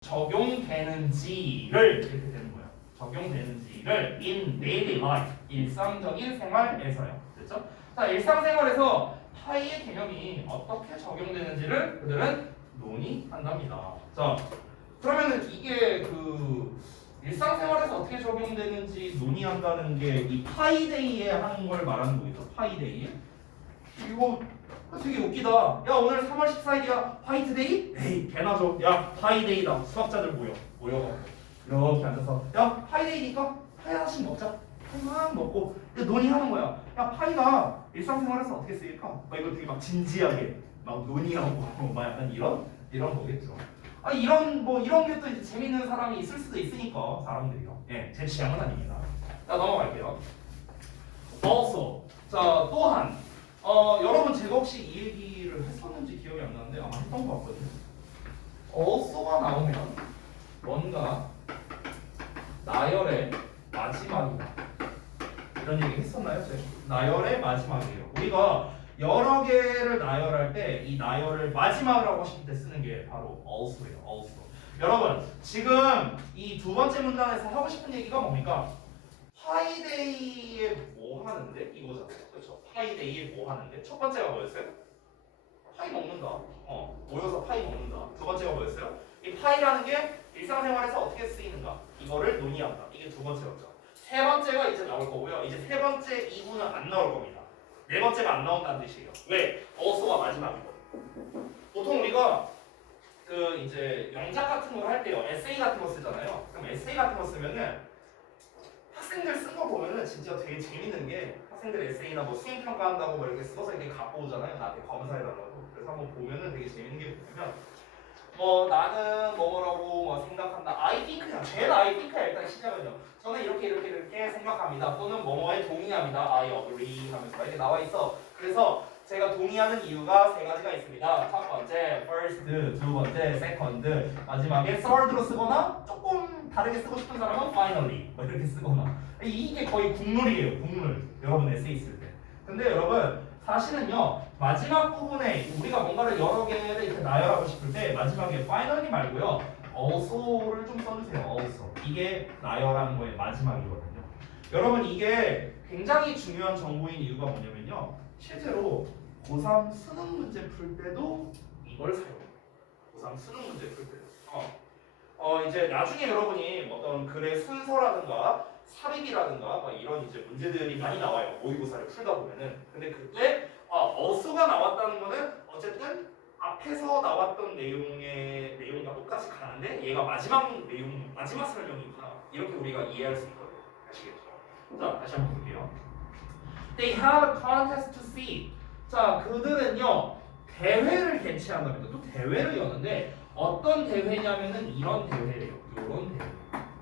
적용되는지를 이렇게 되는 거예요. 적용되는지를 in daily life, 일상적인 생활에서요. 됐죠? 자, 일상생활에서 파이의 개념이 어떻게 적용되는지를 그들은 논의한답니다. 자, 그러면은 이게 일상생활에서 어떻게 적용되는지 논의한다는 게 이 파이데이에 하는 걸 말하는 거겠죠? 파이데이에? 이거 되게 웃기다. 야, 오늘 3월 14일이야. 화이트데이? 에이, 개나죠. 야, 파이데이다. 수학자들 모여. 이렇게 앉아서 야, 파이데이니까 파이 하나씩 먹자. 파이만 먹고 논의하는 거야. 야, 파이가 일상생활에서 어떻게 쓰일까? 막 이거 되게 막 진지하게 막 논의하고 막 약간 이런 거겠죠. 아, 이런 게 또 이제 재밌는 사람이 있을 수도 있으니까 사람들이요. 예, 제 취향은 아닙니다. 자, 넘어갈게요. Also, 자, 또한 여러분 제가 혹시 이 얘기를 했었는지 기억이 안 나는데 아마 했던 것 같거든요. also가 나오면 뭔가 나열의 마지막이다. 이런 얘기 했었나요? 나열의 마지막이에요. 우리가 여러 개를 나열할 때 이 나열을 마지막이라고 하실 때 쓰는 게 바로 also예요. also. 여러분 지금 이 두 번째 문단에서 하고 싶은 얘기가 뭡니까? 파이데이에 뭐 하는데? 이거잖아요. 그렇죠? 파이데이에 뭐 하는데? 첫 번째가 뭐였어요? 파이 먹는다. 모여서 파이 먹는다. 두 번째가 뭐였어요? 이 파이라는 게 일상생활에서 어떻게 쓰이는가? 이거를 논의한다. 이게 두 번째였죠. 세 번째가 이제 나올 거고요. 이제 세 번째 이후는 안 나올 겁니다. 네 번째가 안 나온다는 뜻이에요. 왜? also가 마지막이거든. 보통 우리가 이제 영작 같은 걸 할 때요. 에세이 같은 거 쓰잖아요. 그럼 에세이 같은 거 쓰면은 학생들 쓴 거 보면은 진짜 되게 재밌는 게 학생들 에세이나 뭐 수행평가 한다고 뭐 이렇게 써서 이렇게 갖고 오잖아요. 나한테 검사해달라고. 그래서 한번 보면은 되게 재밌는 게 뭐냐면 나는 뭐라고 생각한다. I think야. 제일 I think야. 일단 시작은요. 저는 이렇게 생각합니다. 또는 뭐뭐에 동의합니다. I agree 하면서 이렇게 나와 있어. 그래서 제가 동의하는 이유가 세 가지가 있습니다. 첫 번째, first, 두 번째, second, 마지막에 third로 쓰거나 조금 다르게 쓰고 싶은 사람은 finally 뭐 이렇게 쓰거나 이게 거의 국룰이에요. 국룰. 여러분 에세이 쓸 때. 근데 여러분 사실은요 마지막 부분에 우리가 뭔가를 여러 개를 이렇게 나열하고 싶을 때 마지막에 finally 말고요 also를 좀 써주세요. also. 이게 나열하는 거의 마지막이거든요. 여러분 이게 굉장히 중요한 정보인 이유가 뭐냐면요. 실제로 고3 수능 문제 풀 때도 이걸 사용해요. 고3 수능 문제 풀 때도. 이제 나중에 여러분이 어떤 글의 순서라든가 삽입이라든가 막 이런 이제 문제들이 많이 나와요. 모의고사를 풀다 보면은. 근데 그때 어수가 나왔다는 거는 어쨌든 앞에서 나왔던 내용과 똑같이 가는데 얘가 마지막 설명이구나. 이렇게 우리가 이해할 수 있거든요. 아시겠죠? 자, 다시 한번 볼게요. They have a contest to see. 자, 그들은요 대회를 개최한답니다. 또 대회를 여는데 어떤 대회냐면은 이런 대회래요. 이런 대회.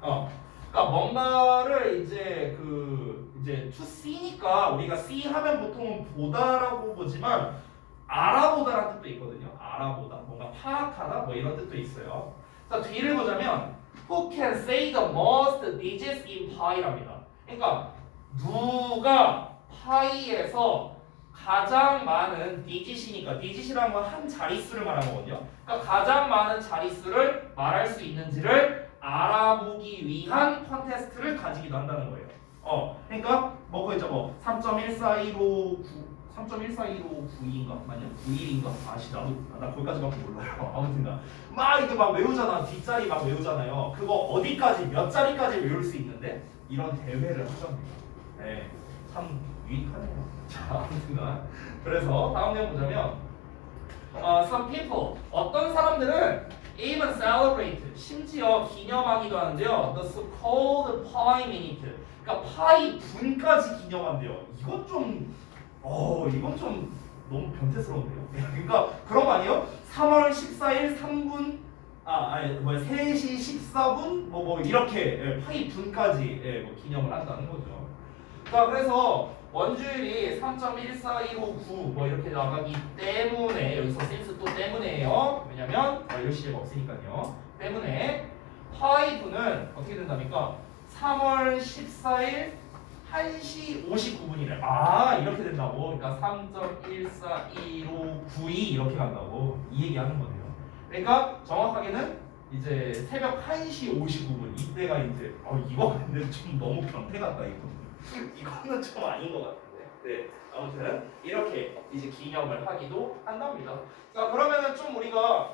그러니까 뭔가를 이제 to see니까 우리가 see 하면 보통은 보다라고 보지만 알아보다라는 뜻도 있거든요. 알아보다, 뭔가 파악하다, 뭐 이런 뜻도 있어요. 자, 뒤를 보자면 Who can say the most digits in pi랍니다. 그러니까 누가 파이에서 가장 많은 digit이니까 digit이라는 건 한 자릿수를 말하는 거거든요. 그러니까 가장 많은 자릿수를 말할 수 있는지를 알아보기 위한 컨테스트를 가지기도 한다는 거예요. 그러니까 뭐 있죠, 3.14159인가 맞냐? 91인가? 나 거기까지밖에 몰라요. 아무튼가 막 이게 막 외우잖아. 뒷자리 막 외우잖아요. 그거 어디까지 몇 자리까지 외울 수 있는데 이런 대회를 하답니다. 네, 참 유익하네요. 자, 아무튼가 그래서 다음 내용 보자면 some people 어떤 사람들은 even celebrate 심지어 기념하기도 하는데요. The so-called pi minute 그러니까 파이 분까지 기념한대요. 이건 좀 너무 변태스러운데요. 그러니까 그런 거 아니에요? 3월 14일 3분 3시 14분 이렇게 파이 분까지 기념을 한다는 거죠. 자, 그래서 원주율이 3.14159 이렇게 나가기 때문에 여기서 센스 또 때문에요. 왜냐면 열심히 없으니까요. 때문에 파이 분은 어떻게 된답니까? 3월 14일 1시 59분이래. 이렇게 된다고. 그러니까 3.14159이 이렇게 간다고 이 얘기하는 거네요. 그러니까 정확하게는 이제 새벽 1시 59분 이때가 이제 이거 근데 좀 너무 변태 같다 이거는 좀 아닌 것 같은데. 네. 아무튼 이렇게 이제 기념을 하기도 한답니다. 자 그러면은 좀 우리가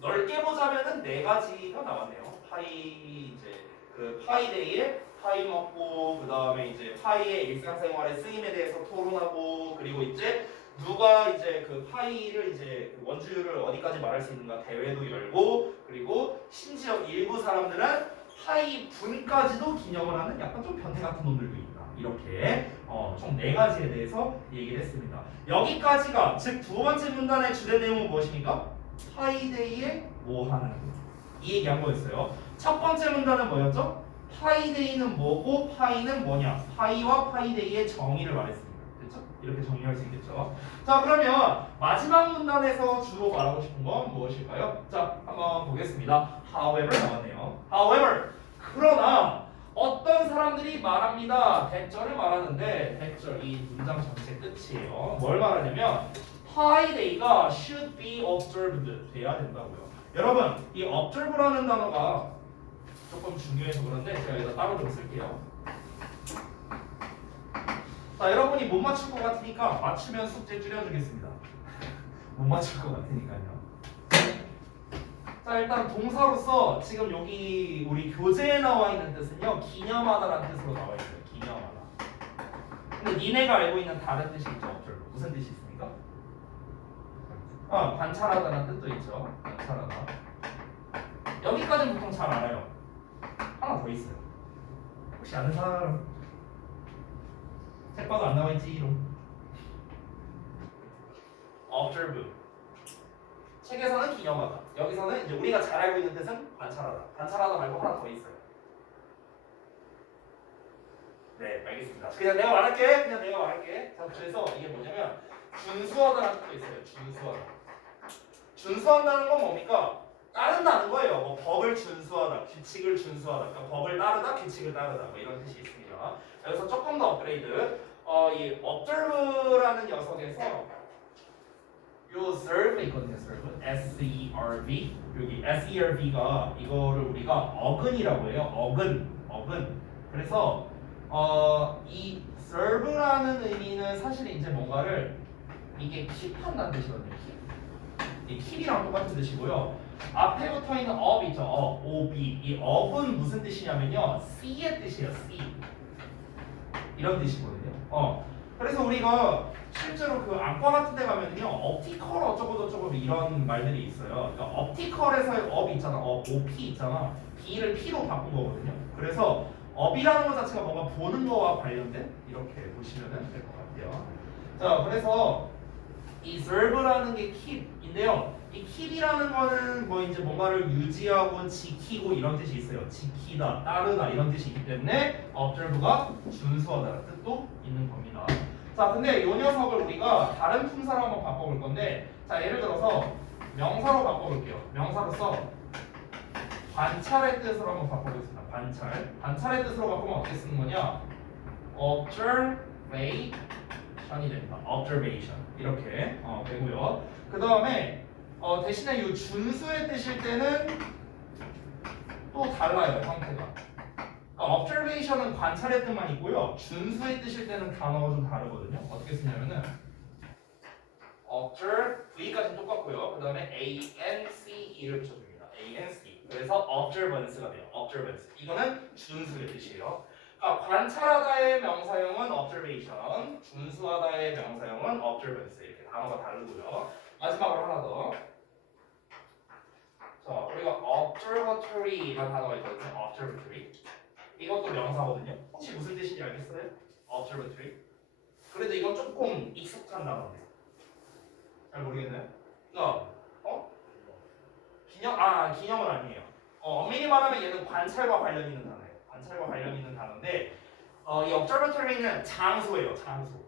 넓게 보자면은 네 가지가 나왔네요. 파이 이제 그 파이데이에 파이 먹고 그 다음에 이제 파이의 일상생활의 쓰임에 대해서 토론하고 그리고 이제 누가 이제 그 파이를 이제 그 원주율을 어디까지 말할 수 있는가 대회도 열고 그리고 심지어 일부 사람들은 파이 분까지도 기념을 하는 약간 좀 변태 같은 놈들도 있다. 이렇게 총 네 가지에 대해서 얘기를 했습니다. 여기까지가 즉 두 번째 문단의 주된 내용은 무엇입니까? 파이데이에 뭐 하는 이 얘기한 거였어요. 첫 번째 문단은 뭐였죠? 파이데이는 뭐고 파이는 뭐냐? 파이와 파이데이의 정의를 말했습니다. 됐죠? 이렇게 정리할 수 있겠죠? 자 그러면 마지막 문단에서 주로 말하고 싶은 건 무엇일까요? 자 한번 보겠습니다. However 나왔네요. However 그러나 어떤 사람들이 말합니다. 대절을 말하는데 대절 이 문장 전체 끝이에요. 뭘 말하냐면 파이데이가 should be observed 돼야 된다고요. 여러분 이 observe라는 단어가 조금 중요해서 그런데 제가 여기다 따로 좀 쓸게요. 자 여러분이 못 맞출 것 같으니까 맞추면 숙제 줄여주겠습니다. 못 맞출 것 같으니까요. 자 일단 동사로서 지금 여기 우리 교재에 나와 있는 뜻은요 기념하다라는 뜻으로 나와 있어요. 기념하다. 근데 니네가 알고 있는 다른 뜻이 있죠. observe. 무슨 뜻이 있습니까? 관찰하다라는 뜻도 있죠. 관찰하다. 여기까지는 보통 잘 알아요. 하나 더 있어요. 혹시 아는 사람? 책 봐도 안 나와 있지 이런. observe. 책에서는 기념하다. 여기서는 이제 우리가 잘 알고 있는 뜻은 관찰하다. 관찰하다 말고 하나 더 있어요. 네, 알겠습니다. 그냥 내가 말할게. 자, 그래서 이게 뭐냐면 준수하다라는 뜻도 있어요. 준수하다. 준수한다는 건 뭡니까? 따른다는 거예요. 뭐 법을 준수하다, 규칙을 준수하다. 그러니까 법을 따르다, 규칙을 따르다. 뭐 이런 뜻이 있습니다. 여기서 조금 더 업그레이드. 이 observe라는 녀석에서 요 serve 있거든요. serve. S-E-R-V. 여기 S-E-R-V가 이거를 우리가 어근이라고 해요. 어근. 그래서 이 serve라는 의미는 사실 이제 뭔가를 이게 킵한다는 뜻이거든요. 이 킵이랑 똑같은 뜻이고요. 앞에 붙어 있는 업 있죠. ob. 이 업은 무슨 뜻이냐면요. C의 뜻이에요. C. 이런 뜻이거든요. 그래서 우리가 실제로 그 안과 같은 데 가면요. optical 어쩌고 이런 말들이 있어요. 그러니까 optical에서의 업 있잖아. op 있잖아. B를 P로 바꾼 거거든요. 그래서 업이라는 것 자체가 뭔가 보는 거와 관련된 이렇게 보시면 될 것 같아요. 자, 그래서 이 serve라는 게 keep인데요. 이 keep이라는 거는 뭐 이제 뭔가를 유지하고 지키고 이런 뜻이 있어요. 지키다, 따르다 이런 뜻이 있기 때문에 observe가 준수하다는 뜻도 있는 겁니다. 자, 근데 이 녀석을 우리가 다른 품사로 한번 바꿔볼 건데, 자, 예를 들어서 명사로 바꿔볼게요. 명사로서 관찰의 뜻으로 한번 바꿔보겠습니다. 관찰의 뜻으로 바꾸면 어떻게 쓰는 거냐? observation이 됩니다. observation 이렇게 되고요. 그 다음에 대신에 이 준수의 뜻일 때는 또 달라요. 형태가. observation은 관찰의 뜻만 있고요. 준수의 뜻일 때는 단어가 좀 다르거든요. 어떻게 쓰냐면은 observe V까지는 똑같고요. 그 다음에 ANCE를 붙여줍니다. ANC. 그래서 observance가 돼요. observance. 이거는 준수의 뜻이에요. 그러니까 관찰하다의 명사형은 observation, 준수하다의 명사형은 observance. 이렇게 단어가 다르고요. 마지막으로 하나 더. 자, 우리가 observatory라는 단어가 있거든요. observatory. 이것도 명사거든요. 혹시 무슨 뜻인지 알겠어요? observatory. 그래도 이건 조금 익숙한 단어인데. 잘 모르겠나요? 기념은 아니에요. 엄밀히 말하면 얘는 관찰과 관련 있는 단어예요. 관찰과 관련 있는 단어인데, 이 observatory는 장소예요. 장소.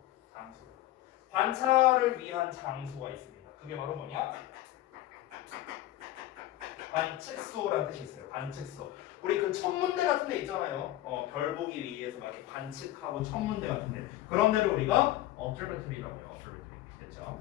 관찰을 위한 장소가 있습니다. 그게 바로 뭐냐? 관측소라는 뜻이 있어요. 관측소. 우리 그 천문대 같은 데 있잖아요. 별 보기 위해서 막 이렇게 관측하고 천문대 같은 데. 그런 데를 우리가 observatory라고 해요. observatory. 됐죠?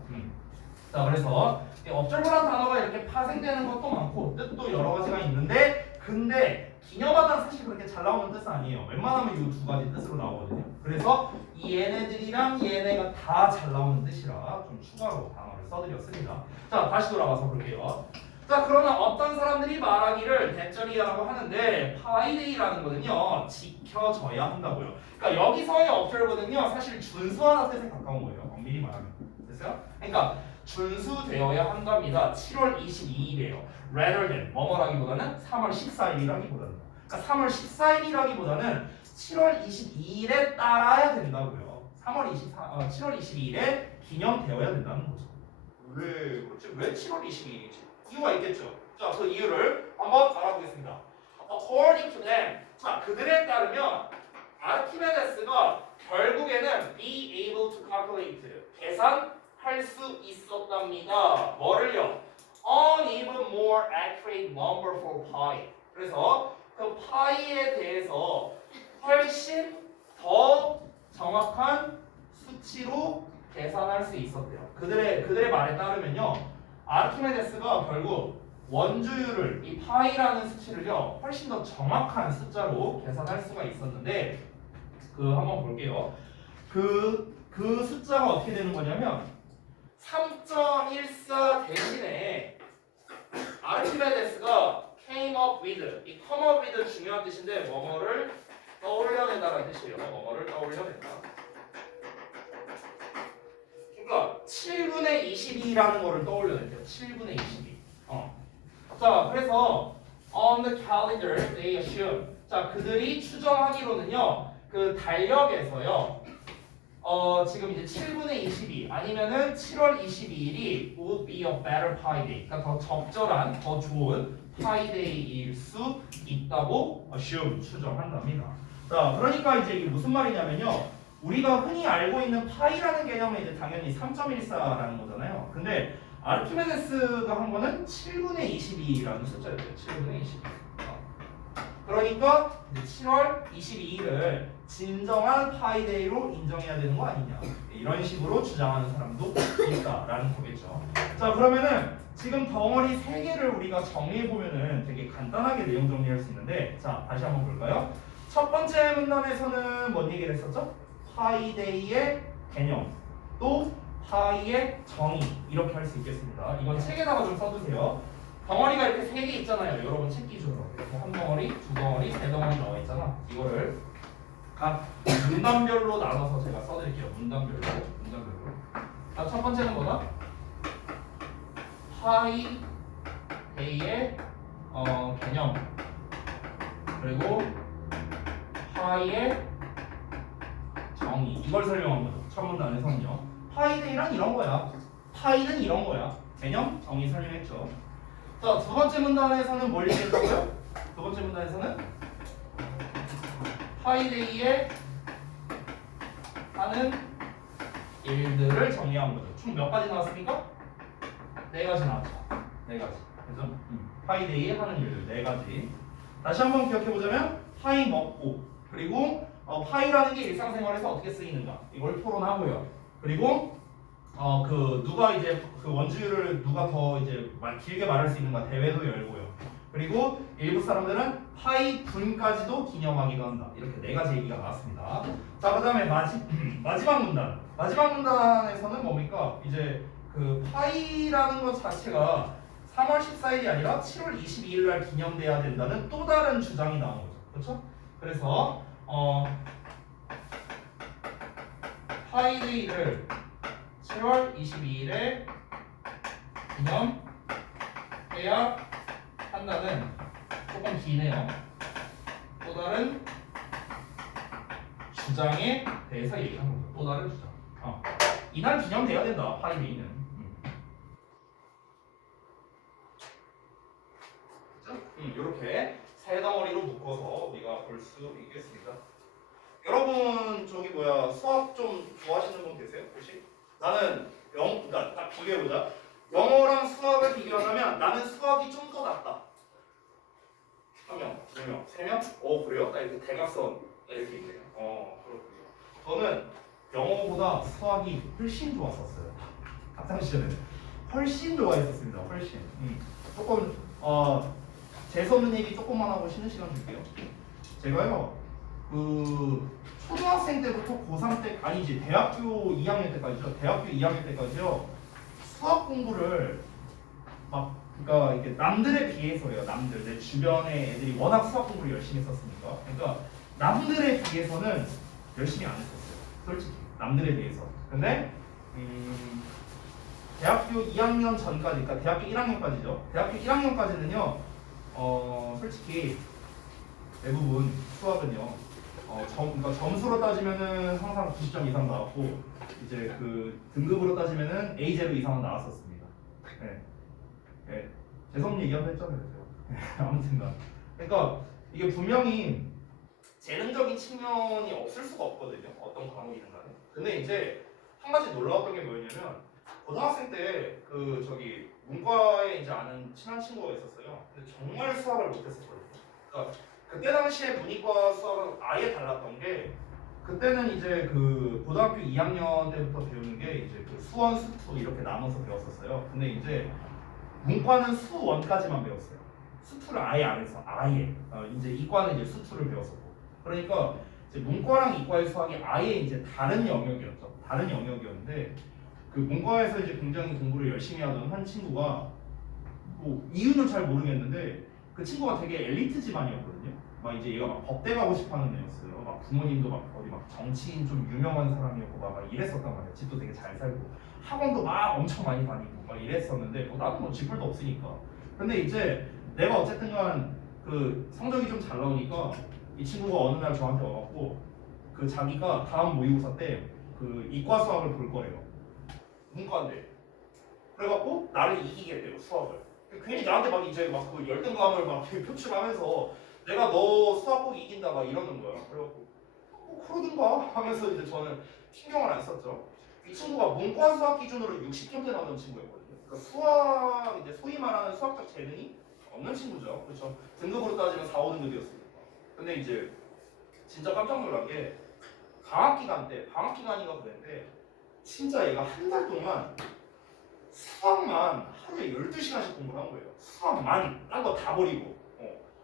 자, 그래서 이 observe란 단어가 이렇게 파생되는 것도 많고 뜻도 여러 가지가 있는데 근데 기념하다는 사실 그렇게 잘 나오는 뜻은 아니에요. 웬만하면 이 두 가지 뜻으로 나오거든요. 그래서 이 얘네들이랑 얘네가 다 잘 나오는 뜻이라 좀 추가로 단어를 써드렸습니다. 자, 다시 돌아가서 볼게요. 자, 그러나 어떤 사람들이 말하기를 대절이라고 하는데 파이데이라는 거는요 지켜져야 한다고요. 그러니까 여기서의 observe는요 사실 준수하는 뜻에 가까운 거예요. 엄밀히 말하면. 됐어요? 그러니까 준수되어야 한답니다. 7월 22일이에요. rather than 뭐뭐라기보다는 3월 14일이라기보다는. 그러니까 3월 14일이라기보다는 7월 22일에 따라야 된다고요. 7월 22일에 기념되어야 된다는 거죠. 왜 그렇지? 왜 7월 22일이지? 이유가 있겠죠. 자, 그 이유를 한번 알아보겠습니다. According to them, 자, 그들에 따르면 아르키메데스가 결국에는 be able to calculate, 계산할 수 있었답니다. 뭐를요? An even more accurate number for pi. 그래서 그 파이에 대해서 훨씬 더 정확한 수치로 계산할 수 있었대요. 그들의 말에 따르면요. 아르키메데스가 결국 원주율을 이 파이라는 수치를요 훨씬 더 정확한 숫자로 계산할 수가 있었는데 한번 볼게요. 그 숫자가 어떻게 되는 거냐면 3.14 대신에 아르키메데스가 came up with, 이 come up with 중요한 뜻인데 뭐뭐를 떠올려낸다라는 뜻이에요. 뭐뭐를 떠올려낸다. 그러니까 7분의 22라는 거를 떠올려냈대요. 7분의 22. 자, 그래서 on the calendar they assume. 자, 그들이 추정하기로는요. 그 달력에서요. 지금 이제 7분의 22 아니면은 7월 22일이 would be a better pi day. 그러니까 더 적절한, 더 좋은 pi day일 수 있다고 assume 추정한답니다. 자, 그러니까 이제 이게 무슨 말이냐면요. 우리가 흔히 알고 있는 파이라는 개념은 이제 당연히 3.14라는 거잖아요. 근데 아르키메데스가 한 거는 7분의 22라는 숫자였대요. 7분의 22. 그러니까 이제 7월 22일을 진정한 파이데이로 인정해야 되는 거 아니냐. 이런 식으로 주장하는 사람도 있다라는 거겠죠. 자, 그러면은 지금 덩어리 3개를 우리가 정리해보면은 되게 간단하게 내용 정리할 수 있는데 자, 다시 한번 볼까요? 첫 번째 문단에서는 뭔 얘기를 했었죠? 파이데이의 개념, 또 파이의 정의 이렇게 할 수 있겠습니다. 이건 책에다가 좀 써두세요. 덩어리가 이렇게 3개 있잖아요. 여러분 책 기준으로 이렇게 한 덩어리, 두 덩어리, 세 덩어리 나와 있잖아. 이거를 각 문단별로 나눠서 제가 써드릴게요. 문단별로. 자, 첫 번째는 뭐다? 파이데이의 개념, 그리고 파이의 정의, 이걸 설명한 거죠. 첫 문단에서는요. 파이데이란 이런 거야. 파이는 이런 거야. 개념, 정의 설명했죠. 자, 두 번째 문단에서는 뭘 얘기했다고요? 두 번째 문단에서는 파이데이에 하는 일들을 정리한 거죠. 총 몇 가지 나왔습니까? 4가지 나왔죠. 4가지. 그래서 파이데이에 하는 일들 4가지. 다시 한번 기억해 보자면 파이 먹고, 그리고 파이라는 게 일상생활에서 어떻게 쓰이는가 이걸 토론하고요. 그리고 누가 이제 그 원주율을 누가 더 이제 길게 말할 수 있는가 대회도 열고요. 그리고 일부 사람들은 파이 분까지도 기념하기도 한다. 이렇게 4가지 얘기가 나왔습니다. 자, 그다음에 마지막 문단. 마지막 문단에서는 뭡니까? 이제 그 파이라는 것 자체가 3월 14일이 아니라 7월 22일 날 기념돼야 된다는 또 다른 주장이 나온 거죠. 그렇죠? 그래서 파이데이를 7월 22일에 기념해야 한다는 조금 기네요. 또 다른 주장에 대해서 얘기한 거죠. 또 다른 주장. 이날 기념돼야 된다. 파이데이는. 이렇게 세 덩어리로 묶어서 우리가 볼 수 있겠습니다. 여러분 수학 좀 좋아하시는 분 계세요? 혹시? 나는 그러니까 딱 비교해보자. 영어랑 수학을 비교하자면 나는 수학이 좀 더 낫다. 1명, 2명, 3명? 그래요? 나 이렇게 대각선 이렇게 있네요. 그렇군요. 저는 영어보다 수학이 훨씬 좋았었어요. 학창 시절에 훨씬 좋아했었습니다. 훨씬. 조금 재수없는 얘기 조금만 하고 쉬는 시간 줄게요. 제가요 그 초등학생 때부터 고3 때 아니지 대학교 2학년 때까지죠. 대학교 2학년 때까지요 수학 공부를 막 그러니까 이게 남들에 비해서요. 남들 내 주변의 애들이 워낙 수학 공부를 열심히 했었으니까 그러니까 남들에 비해서는 열심히 안 했었어요. 솔직히 남들에 비해서. 근데 대학교 2학년 전까지, 그러니까 대학교 1학년까지죠. 대학교 1학년까지는요, 솔직히 대부분 수학은요, 그러니까 점수로 따지면은 항상 90점 이상 나왔고, 이제 그 등급으로 따지면은 A0 이상은 나왔었습니다. 네. 네. 재수없는 얘기 한번 했잖아요. 아무튼간. 그러니까 이게 분명히 재능적인 측면이 없을 수가 없거든요. 어떤 과목이든 간에. 근데 이제 한 가지 놀라웠던 게 뭐였냐면 고등학생 때 그 저기 문과에 이제 아는 친한 친구가 있었어요. 근데 정말 수학을 못했었거든요. 그러니까 그때 당시에 문이과 수학은 아예 달랐던 게 그때는 이제 그 고등학교 2학년 때부터 배우는 게 이제 그 수원, 수투 이렇게 나눠서 배웠었어요. 근데 이제 문과는 수원까지만 배웠어요. 수투를 아예 안 해서 아예 이제 이과는 이제 수투를 배웠었고 그러니까 이제 문과랑 이과의 수학이 아예 이제 다른 영역이었죠. 다른 영역이었는데 그 문과에서 이제 굉장히 공부를 열심히 하던 한 친구가 뭐 이유는 잘 모르겠는데 그 친구가 되게 엘리트 집안이었거든요. 막 이제 얘가 막 법대 가고 싶어하는 애였어요. 막 부모님도 막 어디 막 정치인 좀 유명한 사람이었고 막 이랬었단 말이야. 집도 되게 잘 살고 학원도 막 엄청 많이 다니고 막 이랬었는데 뭐 나는 뭐 지풀도 없으니까. 근데 이제 내가 어쨌든간 그 성적이 좀 잘 나오니까 이 친구가 어느 날 저한테 와갖고 그 자기가 다음 모의고사 때 그 이과 수학을 볼 거래요. 문과인데. 그래갖고 나를 이기겠대요 수학을. 괜히 나한테 막 이제 막 그 열등감을 막 표출하면서 내가 너 수학 꼭 이긴다 막 이러는 거야. 그래갖고 그러든가 하면서 이제 저는 신경을 안 썼죠. 이 친구가 문과 수학 기준으로 60점대 나오는 친구였거든요. 그러니까 수학 이제 소위 말하는 수학적 재능이 없는 친구죠. 그렇죠. 등급으로 따지면 4, 5등급이었으니까. 근데 이제 진짜 깜짝 놀란 게 방학 기간 때 방학 기간인가 그랬는데 진짜 얘가 한 달 동안 수학만 하루에 12시간씩 공부를 한 거예요. 수학만 딴 거 다 버리고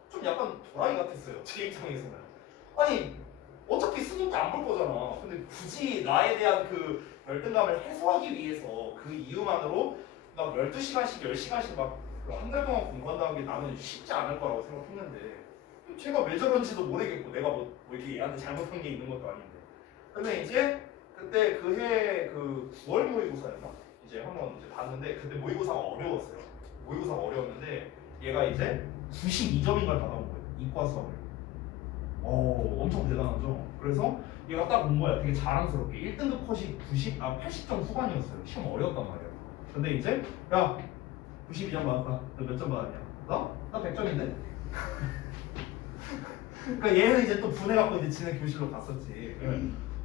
좀 약간 도라이 같았어요. 제 입장에서는. 아니 어차피 수능도 안 볼 거잖아. 근데 굳이 나에 대한 그 열등감을 해소하기 위해서 그 이유만으로 막 12시간씩 10시간씩 막 한 달 동안 공부한다는 게 나는 쉽지 않을 거라고 생각했는데 제가 왜 저런지도 모르겠고 내가 뭐 이렇게 얘한테 잘못한 게 있는 것도 아닌데 근데 이제 그때 그 해 그 9월 모의고사였나? 이제 한번 이제 봤는데 그때 모의고사가 어려웠어요. 모의고사가 어려웠는데 얘가 이제 92점인 걸 받아온 거예요. 이과 수학을. 엄청 대단하죠. 그래서 얘가 딱 온 거야. 되게 자랑스럽게 1등급 컷이 80점 후반이었어요. 시험 어려웠단 말이야. 근데 이제 야 92점 받았다. 너 몇 점 받았냐? 나 100점인데? 그러니까 얘는 이제 또 분해갖고 이제 지네 교실로 갔었지.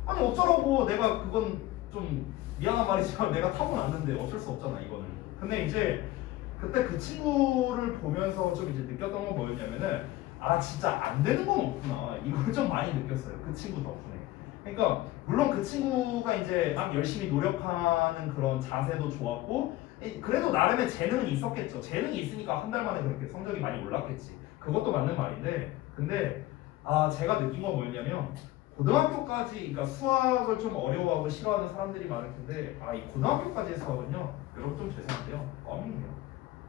아니 어쩌라고 내가 그건 좀 미안한 말이지만 내가 타고났는데 어쩔 수 없잖아 이거는. 근데 이제 그때 그 친구를 보면서 좀 이제 느꼈던 건 뭐였냐면은 아 진짜 안 되는 건 없구나 이걸 좀 많이 느꼈어요 그 친구 덕분에. 그러니까 물론 그 친구가 이제 막 열심히 노력하는 그런 자세도 좋았고 그래도 나름의 재능은 있었겠죠. 재능이 있으니까 한 달 만에 그렇게 성적이 많이 올랐겠지. 그것도 맞는 말인데 근데 제가 느낀 건 뭐였냐면 고등학교까지 그러니까 수학을 좀 어려워하고 싫어하는 사람들이 많을 텐데 이 고등학교까지의 수학은요 여러분 좀 죄송한데요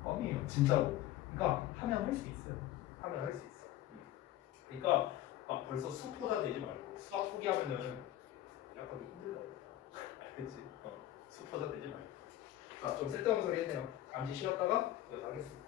껌이에요 진짜로. 그러니까 하면 할 수 있어요. 하면 할 수 있어. 그러니까 막 벌써 수포자 되지 말고 수학 포기하면은 약간 힘들다. 알겠지? 수포자 되지 말고. 좀 쓸데없는 소리 했네요. 잠시 쉬었다가 이어서 하겠습니다.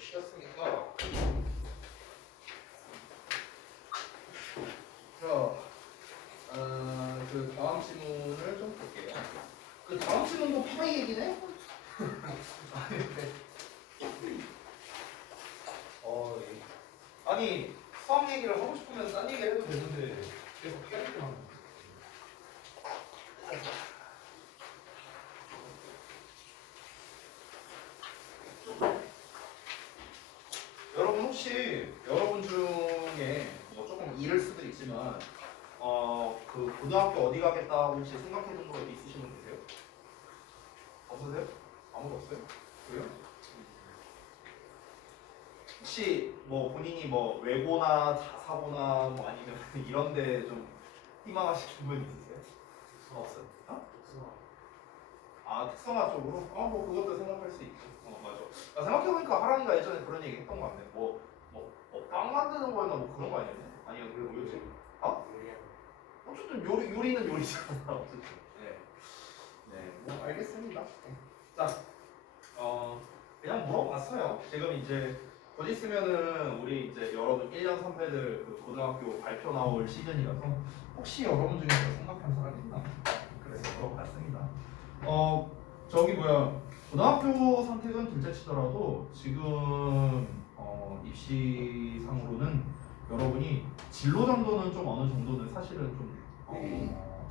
쉬었으니까 자, 그 다음 질문을 좀 볼게요. 그 다음 질문도 파이 얘기네? 아니 수학 얘기를 하고 싶으면 딴 얘기를 해도 되는데 계속 피하기만 하는 거야. 여러분 혹시 여러분 중에 뭐 조금 이를 수도 있지만 그 고등학교 어디 가겠다 혹시 생각해 본 거 있으신 분 계세요? 없으세요? 아무도 없어요? 왜요? 혹시 뭐 본인이 뭐 외고나 자사고나 뭐 아니면 이런데 좀 희망하시는 분 있으세요? 없어요. 어? 아 특성화 쪽으로? 뭐 그것도 생각할 수 있죠. 맞아. 생각해보니까 하랑이가 예전에 그런 얘기 했던 거 같네. 빵 만드는 거였나 뭐 그런 거 아니었네? 아니요 그게 뭐였지? 어? 어쨌든 요리는 요리잖아. 어쨌든. 네. 뭐 알겠습니다. 자, 그냥 물어봤어요. 지금 이제 곧 있으면은 우리 이제 여러분 1년 선배들 그 고등학교 발표 나올 시즌이라서 혹시 여러분 중에서 생각한 사람 있나? 그래서 물어봤습니다. 저기 뭐야 고등학교 선택은 둘째치더라도 지금 입시상으로는 여러분이 진로 정도는 좀 어느 정도는 사실은 좀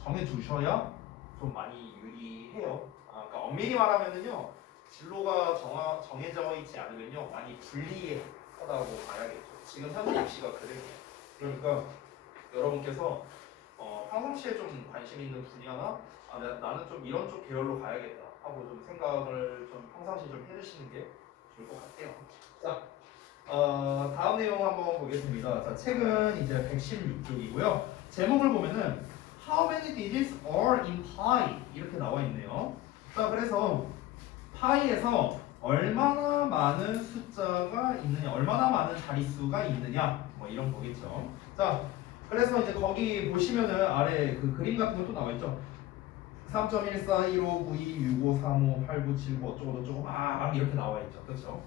정해 두셔야 좀 많이 유리해요. 그러니까 엄밀히 말하면은요 진로가 정해져 있지 않으면요 많이 불리하다고 봐야겠죠. 지금 현재 입시가 그래요. 그러니까 여러분께서 평상시에 좀 관심 있는 분야나 나는 좀 이런 쪽 계열로 가야겠다 하고 좀 생각을 좀 평상시 좀 해주시는 게 좋을 것 같아요. 자, 다음 내용 한번 보겠습니다. 자, 책은 이제 116쪽이고요. 제목을 보면은 How many digits are in pi? 이렇게 나와 있네요. 자, 그래서 파이에서 얼마나 많은 숫자가 있느냐, 얼마나 많은 자릿수가 있느냐, 뭐 이런 거겠죠. 자, 그래서 이제 거기 보시면은 아래 그 그림 같은 것도 나와 있죠. 3.14, 15, 92, 65, 35, 89, 79 어쩌고 저쩌고 막 이렇게 나와 있죠. 그렇죠?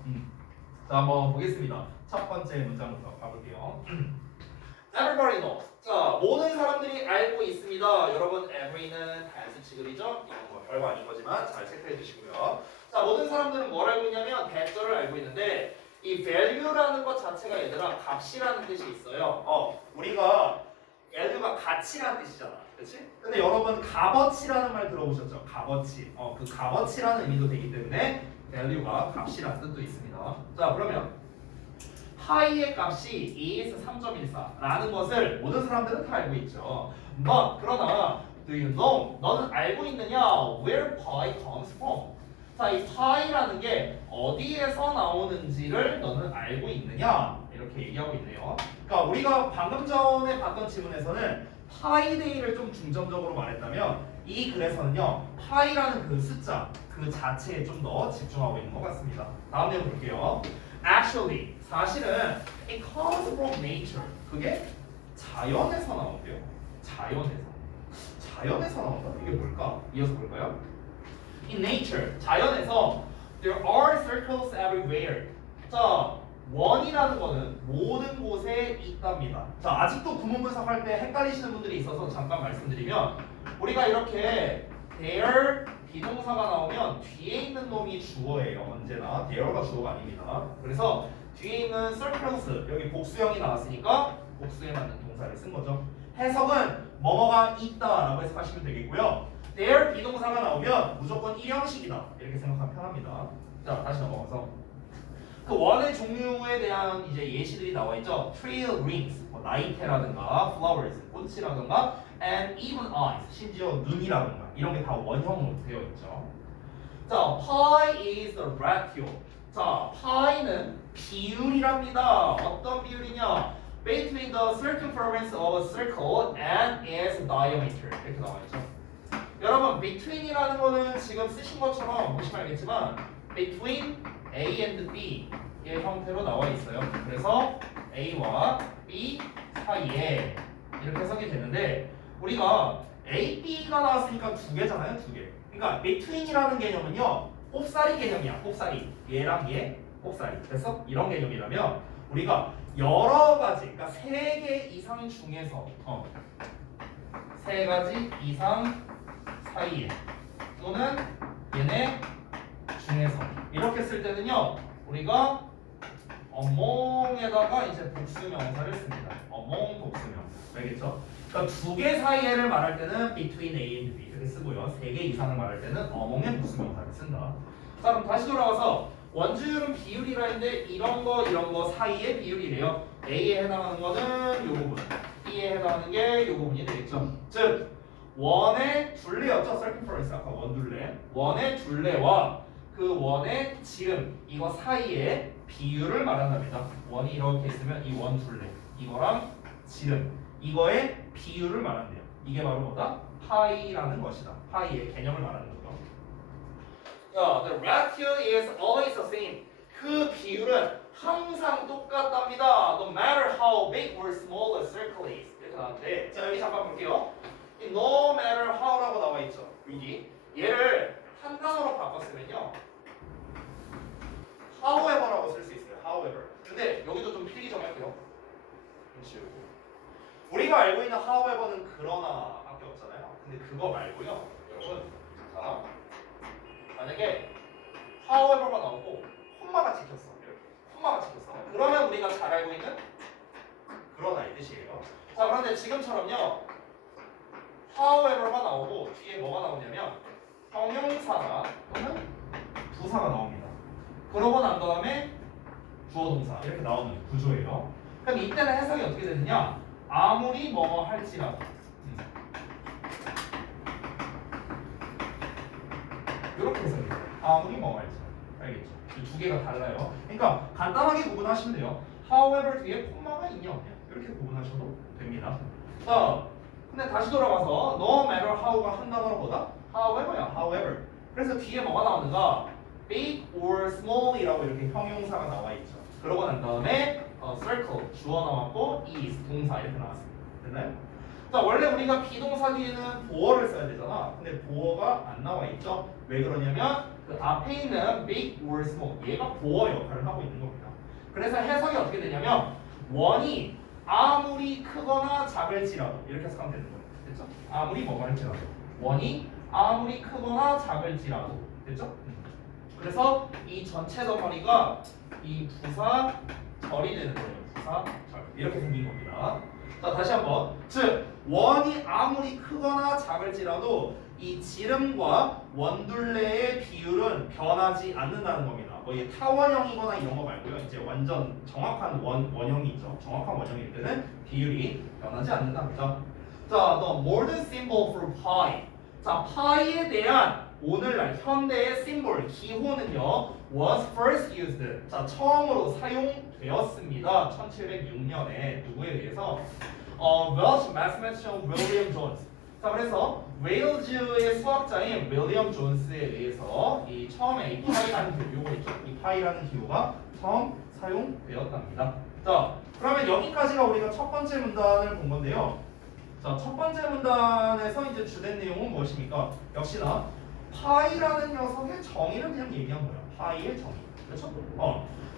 자, 한번 보겠습니다. 첫 번째 문장부터 가볼게요. Everybody knows. 자, 모든 사람들이 알고 있습니다. 여러분, every는 단수 취급이죠. 이건 뭐 별거 아닌 거지만 잘 체크해 주시고요. 자, 모든 사람들은 뭘 알고 있냐면 대절을 알고 있는데 이 value라는 것 자체가 얘들아 값이라는 뜻이 있어요. 우리가 value가 가치라는 뜻이잖아. 그렇지? 근데 여러분 값어치라는 말 들어보셨죠? 값어치. 그 값어치라는 의미도 되기 때문에 value가 값이라는 뜻도 있습니다. 자, 그러면 파이의 값이 2에서 3.14라는 것을 모든 사람들은 다 알고 있죠. But 그러나 do you know? 너는 알고 있느냐? Where pi comes from? 자, 이 파이라는 게 어디에서 나오는지를 너는 알고 있느냐? 이렇게 얘기하고 있네요. 그러니까 우리가 방금 전에 봤던 지문에서는 파이데이를 좀 중점적으로 말했다면 이 글에서는요 파이라는 그 숫자 그 자체에 좀 더 집중하고 있는 것 같습니다. 다음 내용 볼게요. Actually 사실은 it comes from nature. 그게 자연에서 나온대요. 자연에서 나온다? 이게 뭘까? 이어서 볼까요? In nature, 자연에서 there are circles everywhere. 자, 원이라는 거는 모든 곳에 있답니다. 자, 아직도 구문분석 할 때 헷갈리시는 분들이 있어서 잠깐 말씀드리면 우리가 이렇게 there 비동사가 나오면 뒤에 있는 놈이 주어예요. 언제나 there가 주어가 아닙니다. 그래서 뒤에 있는 circles 여기 복수형이 나왔으니까 복수에 맞는 동사를 쓴 거죠. 해석은 뭐뭐가 있다라고 해석하시면 되겠고요. there 비동사가 나오면 무조건 일형식이다 이렇게 생각하면 편합니다. 자, 다시 넘어가서 그 원의 종류에 대한 이제 예시들이 나와 있죠. tree rings, 뭐 나이테라든가 flowers, 꽃이라든가 and even eyes, 심지어 눈이라든가 이런 게 다 원형으로 되어 있죠. 자, pi is the ratio. 자, pi는 비율이랍니다. 어떤 비율이냐? Between the circumference of a circle and its diameter. 이렇게 나와 있죠. 여러분, between이라는 거는 지금 쓰신 것처럼 보시면 알겠지만 between A and B의 형태로 나와 있어요. 그래서 A와 B 사이에 이렇게 해석이 되는데 우리가 A, B가 나왔으니까 두 개잖아요. 두 개. 그러니까 between이라는 개념은요. 곱사리 개념이야. 곱사리. 얘랑 얘 곱사리. 그래서 이런 개념이라면 우리가 여러 가지, 그러니까 세 개 이상 중에서 세 가지 이상 사이에 또는 우리가 among에다가 이제 복수명사를 씁니다. among 복수명사. 알겠죠? 그러니까 두 개 사이에를 말할 때는 between A and B 이렇게 쓰고요. 세 개 이상을 말할 때는 among의 복수명사를 쓴다. 자, 그럼 다시 돌아와서 원주율은 비율이라 했는데 이런 거 사이의 비율이래요. A에 해당하는 거는 요 부분, B에 해당하는 게 요 부분이 되겠죠. 즉 원의 둘레였죠. circumference 아까 원둘레. 원의 둘레와 그 원의 지름 이거 사이의 비율을 말한답니다. 원이 이렇게 있으면 이 원 둘레 이거랑 지름 이거의 비율을 말한대요. 이게 바로 뭐다? 파이라는 것이다. 파이의 개념을 말하는 거죠. The ratio is always the same. 그 비율은 항상 똑같답니다. No matter how big or small a circle is. 이렇게 나왔는데 자 여기 잠깐 볼게요. 이 no matter how라고 나와 있죠. 여기 얘를 한 단어로 바꿨으면요. however라고 쓸 수 있어요. however. 근데 여기도 좀 필기 좀 할게요. 지우고. 우리가 알고 있는 however는 그러나밖에 없잖아요. 근데 그거 말고요. 여러분, 자 만약에 however가 나오고 콤마가 찍혔어. 이렇게 콤마가 찍혔어. 그러면 우리가 잘 알고 있는 그러나 이 뜻이에요. 자 그런데 지금처럼요. however가 나오고 뒤에 뭐가 나오냐면 형용사나 또는 부사가 나옵니다. 그러고 난 다음에 주어 동사 이렇게 나오는 구조예요. 그럼 이때는 해석이 어떻게 되느냐? 아무리 뭐뭐 할지라도 이렇게 해석이 돼요. 아무리 뭐뭐 할지라도 알겠죠? 이 두 개가 달라요. 그러니까 간단하게 구분하시면 돼요. however 뒤에 콤마가 있냐 없냐 이렇게 구분하셔도 됩니다. 자, 근데 다시 돌아가서 no matter how가 한 단어로 보다 however야 however. 그래서 뒤에 뭐가 나오는가? big or small이라고 이렇게 형용사가 나와 있죠. 그러고 난 다음에 circle 주어 나왔고 is 동사 이렇게 나왔습니다. 됐나요? 자 원래 우리가 비동사 뒤에는 보어를 써야 되잖아. 근데 보어가 안 나와 있죠. 왜 그러냐면 그 앞에 있는 big or small 얘가 보어 역할을 하고 있는 겁니다. 그래서 해석이 어떻게 되냐면 원이 아무리 크거나 작을지라도 이렇게 해석하면 되는 거예요. 됐죠? 아무리 뭐가 할지라도 원이 아무리 크거나 작을지라도 됐죠? 그래서 이 전체 덩어리가 이 부사 절이 되는 거예요. 부사 절 이렇게 생긴 겁니다. 자 다시 한번 즉 원이 아무리 크거나 작을지라도 이 지름과 원둘레의 비율은 변하지 않는다는 겁니다. 뭐 이 타원형이거나 이런 거 말고요. 이제 완전 정확한 원형이 있죠. 정확한 원형일 때는 비율이 변하지 않는답니다. 자, the modern symbol for pi. 자, 파이에 대한 오늘날 현대의 심볼 기호는요 was first used. 자, 처음으로 사용되었습니다. 1706년에 누구에 의해서? Welsh mathematician William Jones. 자, 그래서 웨일즈의 수학자인 윌리엄 존스에 의해서 이 처음에 이 파이라는 기호가 있죠. 이 파이라는 기호가 처음 사용되었답니다. 자, 그러면 여기까지가 우리가 첫 번째 문단을 본 건데요. 자, 첫 번째 문단에서 이제 주된 내용은 무엇입니까? 역시나 파이라는 녀석의 정의를 그냥 얘기한 거예요. 파이의 정의. 그렇죠?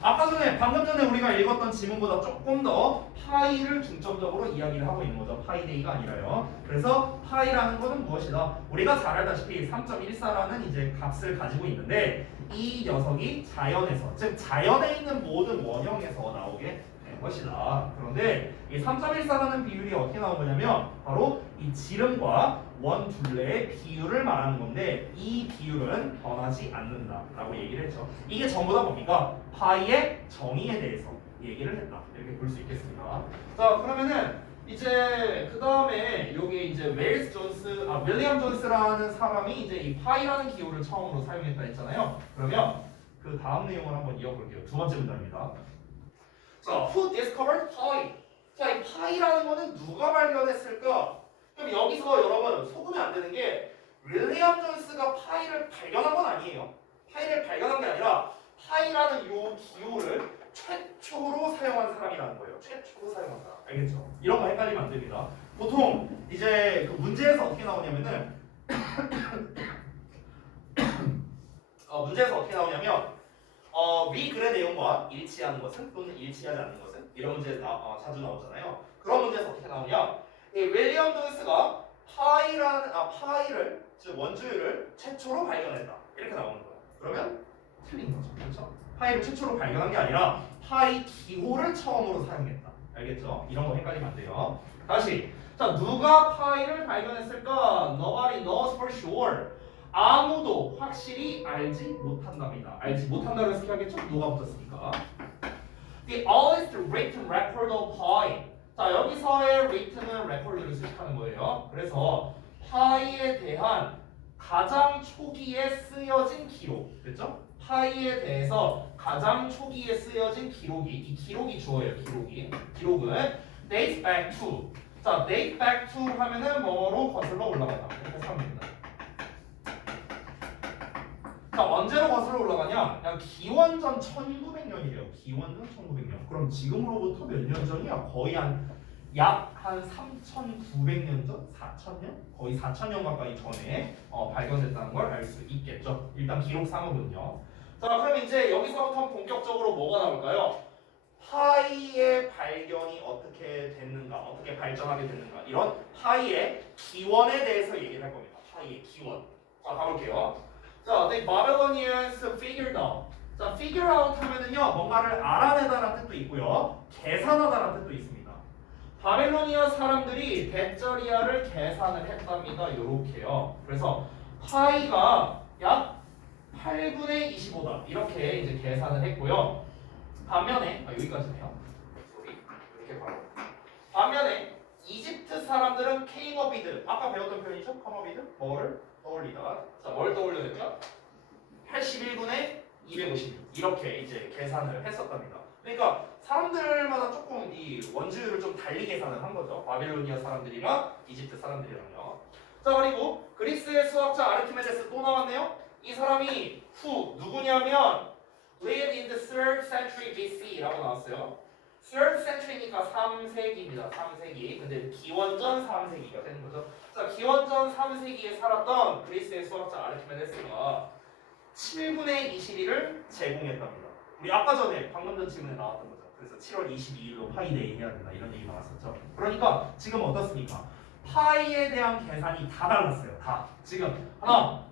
아까 전에 방금 전에 우리가 읽었던 지문보다 조금 더 파이를 중점적으로 이야기를 하고 있는 거죠. 파이데이가 아니라요. 그래서 파이라는 것은 무엇이다? 우리가 잘 알다시피 3.14라는 이제 값을 가지고 있는데 이 녀석이 자연에서 즉 자연에 있는 모든 원형에서 나오게 된 것이다. 그런데 이 3.14라는 비율이 어떻게 나온 거냐면 바로 이 지름과 원 둘레의 비율을 말하는 건데 이 비율은 변하지 않는다라고 얘기를 했죠. 이게 전부 다 뭡니까? 파이의 정의에 대해서 얘기를 했다. 이렇게 볼 수 있겠습니다. 자, 그러면은 이제 그 다음에 여기 이제 윌리엄 존스라는 사람이 이제 이 파이라는 기호를 처음으로 사용했다 했잖아요. 그러면 그 다음 내용을 한번 이어볼게요. 두 번째 문단입니다. 자, who discovered pi? 자, 이 파이라는 거는 누가 발견했을까? 그럼 여기서 여러분 속으면 안 되는 게 윌리엄 존스가 파이를 발견한 건 아니에요. 파이를 발견한 게 아니라 파이라는 요 기호를 최초로 사용한 사람이라는 거예요. 최초로 사용한 사람. 알겠죠? 이런 거 헷갈리면 안 됩니다. 보통 이제 그 문제에서 어떻게 나오냐면은 문제에서 어떻게 나오냐면 위 글의 내용과 일치하는 것은 또는 일치하지 않는 것은 이런 문제 자주 나오잖아요. 그런 문제에서 어떻게 나오냐? 이 윌리엄 존스가 파이를 즉 원주율을 최초로 발견했다. 이렇게 나오는 거예요. 그러면 틀린 거죠. 그렇죠? 파이를 최초로 발견한 게 아니라 파이 기호를 처음으로 사용했다. 알겠죠? 이런 거 헷갈리면 안 돼요. 다시. 자, 누가 파이를 발견했을까? Nobody knows for sure. 아무도 확실히 알지 못한답니다. 알지 못한다고 해서 하겠죠? 누가 붙었으니까. The oldest written record of pi. 자, 여기서의 written은 record를 수식하는 거예요. 그래서 파이에 대한 가장 초기에 쓰여진 기록. 됐죠? 파이에 대해서 가장 초기에 쓰여진 기록이, 이 기록이 주어예요. 기록은 date back to. 자, date back to 하면은 뭐로 거슬러 올라가다. 이렇게 하면 됩니다. 자, 언제로 거슬러 올라가냐? 그냥 기원전 1900년이래요. 기원전 1900년. 그럼 지금으로부터 몇 년 전이야? 거의 약 한 3900년 전? 4000년? 거의 4000년 가까이 전에 발견됐다는 걸 알 수 있겠죠. 일단 기록상으로는요. 자, 그럼 이제 여기서부터 본격적으로 뭐가 나올까요? 파이의 발견이 어떻게 됐는가, 어떻게 발전하게 됐는가, 이런 파이의 기원에 대해서 얘기를 할 겁니다. 파이의 기원. 자, 가볼게요. 자, the Babylonians figured out. 자, figure out 하면은요, 뭔가를 알아내다라는 뜻도 있고요, 계산하다라는 뜻도 있습니다. 바벨로니아 사람들이 대저리아를 계산을 했답니다. 요렇게요. 그래서 파이가 약 8분의 25다. 이렇게 이제 계산을 했고요. 반면에 여기까지네요. 이렇게 바로. 반면에 이집트 사람들은 came up with, 아까 배웠던 표현이죠? come up with 뭐를 떠올리다. 자, 뭘 떠올려냈죠? 81분의 256 이렇게 이제 계산을 했었답니다. 그러니까 사람들마다 조금 이 원주율을 좀 달리 계산을 한 거죠. 바빌로니아 사람들이랑 이집트 사람들이랑요. 자, 그리고 그리스의 수학자 아르키메데스 또 나왔네요. 이 사람이 누구냐면 lived in the 3rd century BC라고 나왔어요. 3rd century니까 3세기입니다. 3세기. 근데 기원전 3세기가 되는 거죠. 자, 기원전 3세기에 살았던 그리스의 수학자 아르키메데스가 7분의 21을 제공했답니다. 우리 아까 전에 방금 전 질문에 나왔던 거죠. 그래서 7월 22일로 파이데이 해야 된다 이런 얘기 나왔었죠. 그러니까 지금 어떻습니까? 파이에 대한 계산이 다 달랐어요. 다. 지금 하나,